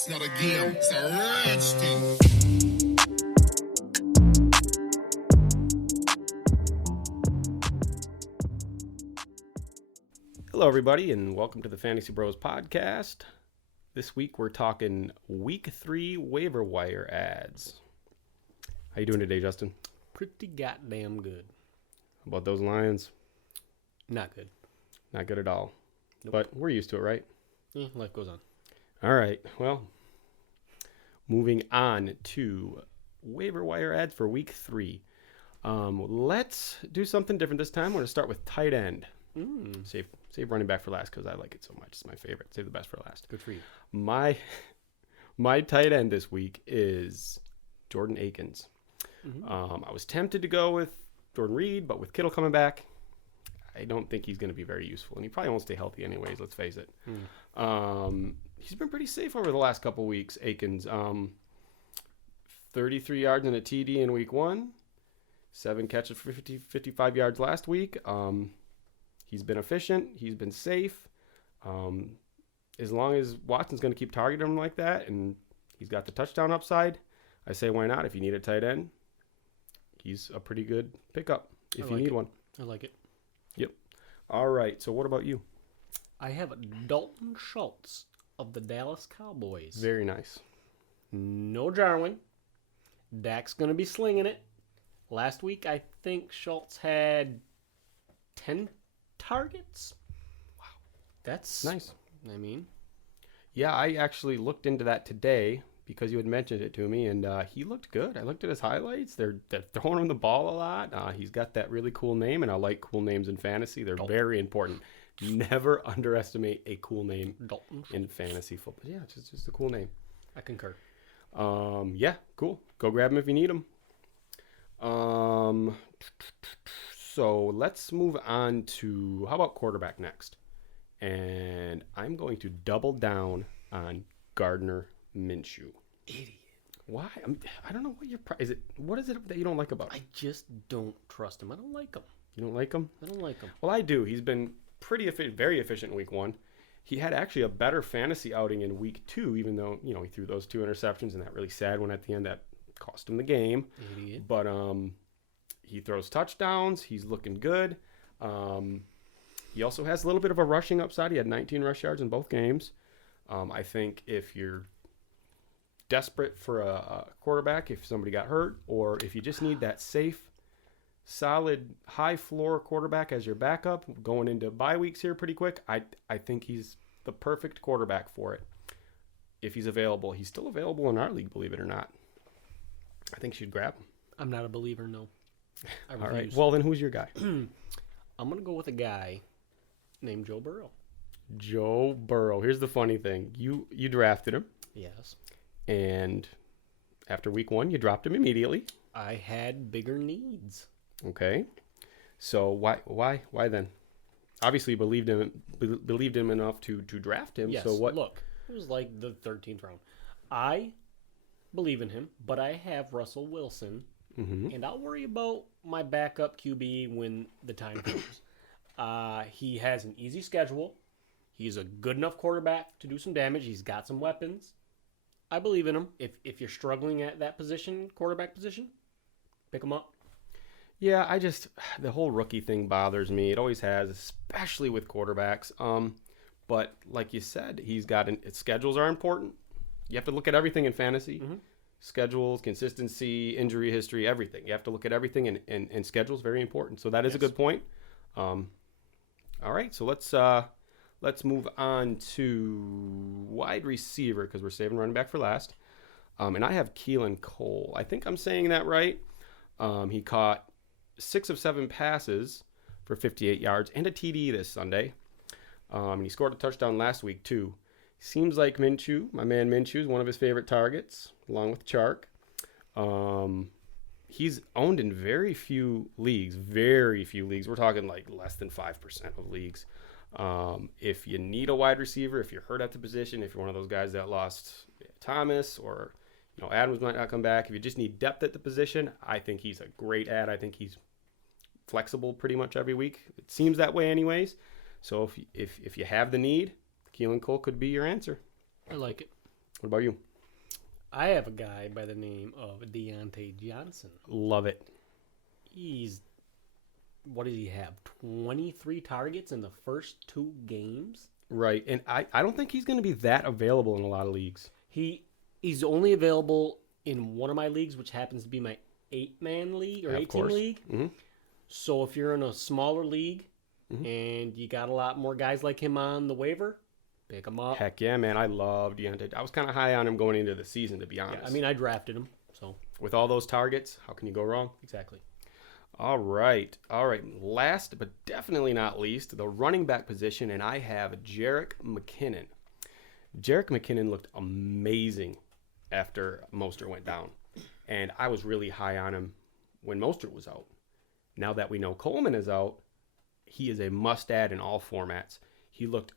It's not a game, it's a rich thing. Hello, everybody, and welcome to the Fantasy Bros podcast. This week, we're talking Week 3 waiver wire ads. How you doing today, Justin? Pretty goddamn good. How about those Lions? Not good. Not good at all. Nope. But we're used to it, right? Life goes on. All right. Well, moving on to waiver wire ads for Week 3. Let's do something different this time. We're going to start with tight end. Save running back for last because I like it so much. It's my favorite. Save the best for last. Good for you. My tight end this week is Jordan Akins. I was tempted to go with Jordan Reed, but with Kittle coming back, I don't think he's going to be very useful. And he probably won't stay healthy anyways, let's face it. He's been pretty safe over the last couple weeks, Akins. 33 yards and a TD in week 1. 7 catches for 55 yards last week. He's been efficient. He's been safe. As long as Watson's going to keep targeting him like that and he's got the touchdown upside, I say why not? If you need a tight end, he's a pretty good pickup if you need one. I like it. Yep. All right. So what about you? I have Dalton Schultz of the Dallas Cowboys. Very nice. No Jarwin. Dak's going to be slinging it. Last week, I think Schultz had 10 targets. Wow. That's nice. I mean. Yeah, I actually looked into that today because you had mentioned it to me, and he looked good. I looked at his highlights. They're throwing him the ball a lot. He's got that really cool name, and I like cool names in fantasy. They're very important. Never underestimate a cool name in fantasy football. Yeah, it's just a cool name. I concur. Yeah, cool. Go grab him if you need him. So let's move on to, how about quarterback next? And I'm going to double down on Gardner Minshew. Idiot. Why? I don't know what what is it that you don't like about him? I just don't trust him. I don't like him. You don't like him? I don't like him. Well, I do. He's been very efficient in week 1. He had actually a better fantasy outing in week 2, even though, he threw those 2 interceptions and that really sad one at the end that cost him the game. Idiot. But he throws touchdowns. He's looking good. He also has a little bit of a rushing upside. He had 19 rush yards in both games. I think if you're desperate for a quarterback, if somebody got hurt, or if you just need that safe, solid, high-floor quarterback as your backup, going into bye weeks here pretty quick, I think he's the perfect quarterback for it if he's available. He's still available in our league, believe it or not. I think you should grab him. I'm not a believer, no. I refuse. All right. Well, then who's your guy? I'm going to go with a guy named Joe Burrow. Joe Burrow. Here's the funny thing. You drafted him, Yes. and after week 1, you dropped him immediately. I had bigger needs. Okay. So why then? Obviously, you believed him enough to draft him. Yes. So what? Look, it was like the 13th round. I believe in him, but I have Russell Wilson, and I'll worry about my backup QB when the time comes. He has an easy schedule. He's a good enough quarterback to do some damage. He's got some weapons. I believe in him. If you're struggling at that position, quarterback position, pick him up. Yeah, the whole rookie thing bothers me. It always has, especially with quarterbacks. But like you said, his schedules are important. You have to look at everything in fantasy. Schedules, consistency, injury history, everything. You have to look at everything, and schedules very important. So that is a good point. All right, so let's move on to wide receiver because we're saving running back for last. And I have Keelan Cole. I think I'm saying that right. He caught 6 of 7 passes for 58 yards and a TD this Sunday. And he scored a touchdown last week too. Seems like Minshew, my man Minshew, is one of his favorite targets, along with Chark. He's owned in very few leagues. We're talking like less than 5% of leagues. If you need a wide receiver, if you're hurt at the position, if you're one of those guys that lost Thomas or Adams might not come back, if you just need depth at the position, I think he's a great ad. I think he's flexible pretty much every week. It seems that way anyways. So if you have the need, Keelan Cole could be your answer. I like it. What about you? I have a guy by the name of Deontay Johnson. Love it. What did he have? 23 targets in the first 2 games? Right. And I don't think he's going to be that available in a lot of leagues. He's only available in one of my leagues, which happens to be my 8-man league or 18 league. Mm-hmm. So if you're in a smaller league and you got a lot more guys like him on the waiver, pick him up. Heck yeah, man. I love Deontay. I was kind of high on him going into the season, to be honest. Yeah, I mean, I drafted him. So with all those targets, how can you go wrong? Exactly. All right. Last but definitely not least, the running back position, and I have Jerick McKinnon. Jerick McKinnon looked amazing after Mostert went down, and I was really high on him when Mostert was out. Now that we know Coleman is out, he is a must-add in all formats. He looked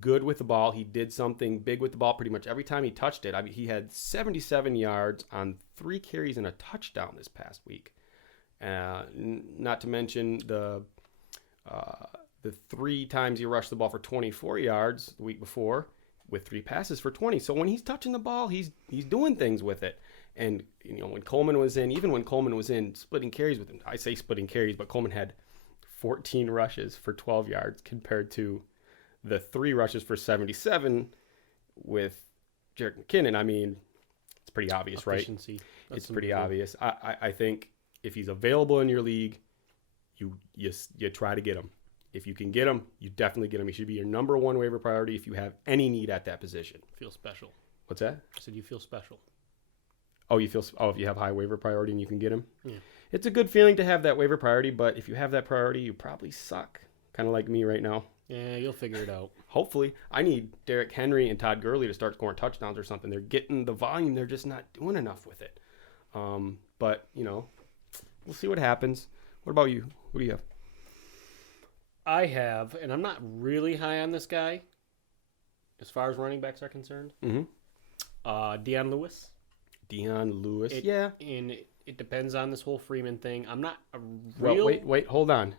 good with the ball. He did something big with the ball pretty much every time he touched it. I mean, he had 77 yards on 3 carries and a touchdown this past week. Not to mention the 3 times he rushed the ball for 24 yards the week before with 3 passes for 20. So when he's touching the ball, he's doing things with it. And when Coleman was in, splitting carries with him. I say splitting carries, but Coleman had 14 rushes for 12 yards compared to the 3 rushes for 77 with Jerick McKinnon. I mean, it's pretty obvious, Efficiency. right? That's It's pretty amazing. obvious. I think if he's available in your league, you try to get him. If you can get him, you definitely get him. He should be your number 1 waiver priority if you have any need at that position. Feel special. What's that? I said you feel special. If you have high waiver priority and you can get him? Yeah. It's a good feeling to have that waiver priority, but if you have that priority, you probably suck. Kind of like me right now. Yeah, you'll figure it out. Hopefully. I need Derrick Henry and Todd Gurley to start scoring touchdowns or something. They're getting the volume. They're just not doing enough with it. But, we'll see what happens. What about you? What do you have? I have, and I'm not really high on this guy as far as running backs are concerned. Mm-hmm. Deion Lewis. Deion Lewis. Yeah. And it depends on this whole Freeman thing. I'm not a real... Well, wait, hold on.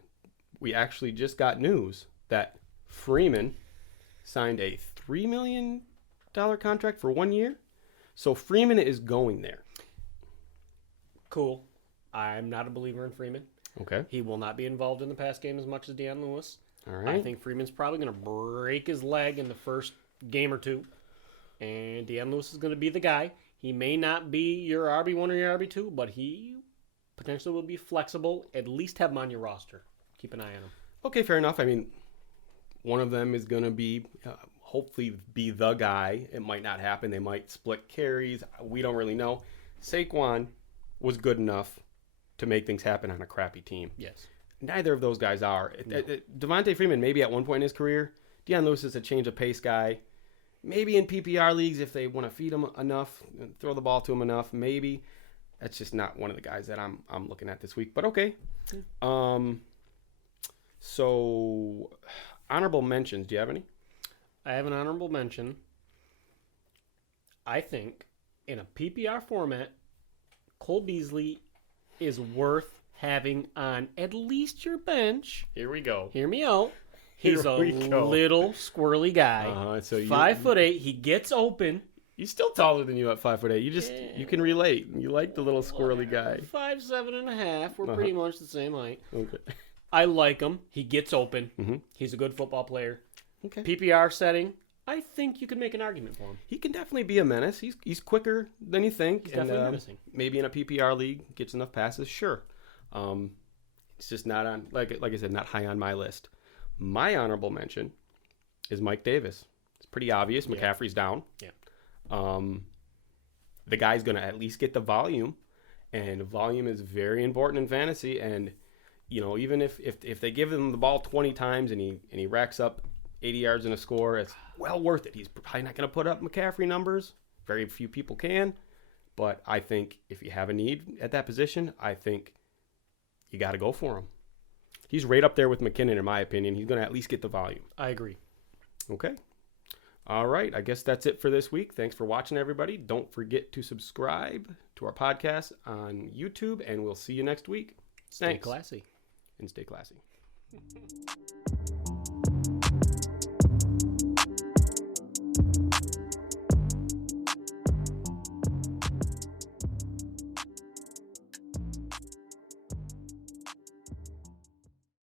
We actually just got news that Freeman signed a $3 million contract for 1 year. So Freeman is going there. Cool. I'm not a believer in Freeman. Okay. He will not be involved in the pass game as much as Deion Lewis. All right. I think Freeman's probably going to break his leg in the first game or 2. And Deion Lewis is going to be the guy. He may not be your RB1 or your RB2, but he potentially will be flexible. At least have him on your roster. Keep an eye on him. Okay, fair enough. I mean, one of them is going to be, hopefully, be the guy. It might not happen. They might split carries. We don't really know. Saquon was good enough to make things happen on a crappy team. Yes. Neither of those guys are. No. Devontae Freeman, maybe at one point in his career. Deion Lewis is a change of pace guy. Maybe in PPR leagues, if they want to feed him enough, throw the ball to him enough, maybe. That's just not one of the guys that I'm looking at this week. But okay. So, honorable mentions. Do you have any? I have an honorable mention. I think in a PPR format, Cole Beasley is worth having on at least your bench. Here we go. Hear me out. He's Here a we go. little squirrely guy. So 5'8". He gets open. He's still taller than you at 5'8". You can relate. You like the little squirrely guy. 5'7.5". We're pretty much the same height. Okay. I like him. He gets open. Mm-hmm. He's a good football player. Okay. PPR setting, I think you could make an argument for him. He can definitely be a menace. He's quicker than you think. He's definitely menacing. Maybe in a PPR league, gets enough passes. Sure. It's just not on, like I said, not high on my list. My honorable mention is Mike Davis. It's pretty obvious. Yeah. McCaffrey's down. Yeah. The guy's going to at least get the volume, and volume is very important in fantasy. And even if they give him the ball 20 times and he racks up 80 yards and a score, it's well worth it. He's probably not going to put up McCaffrey numbers. Very few people can. But I think if you have a need at that position, I think you got to go for him. He's right up there with McKinnon, in my opinion. He's going to at least get the volume. I agree. Okay. All right. I guess that's it for this week. Thanks for watching, everybody. Don't forget to subscribe to our podcast on YouTube, and we'll see you next week. Stay Thanks. classy. And stay classy.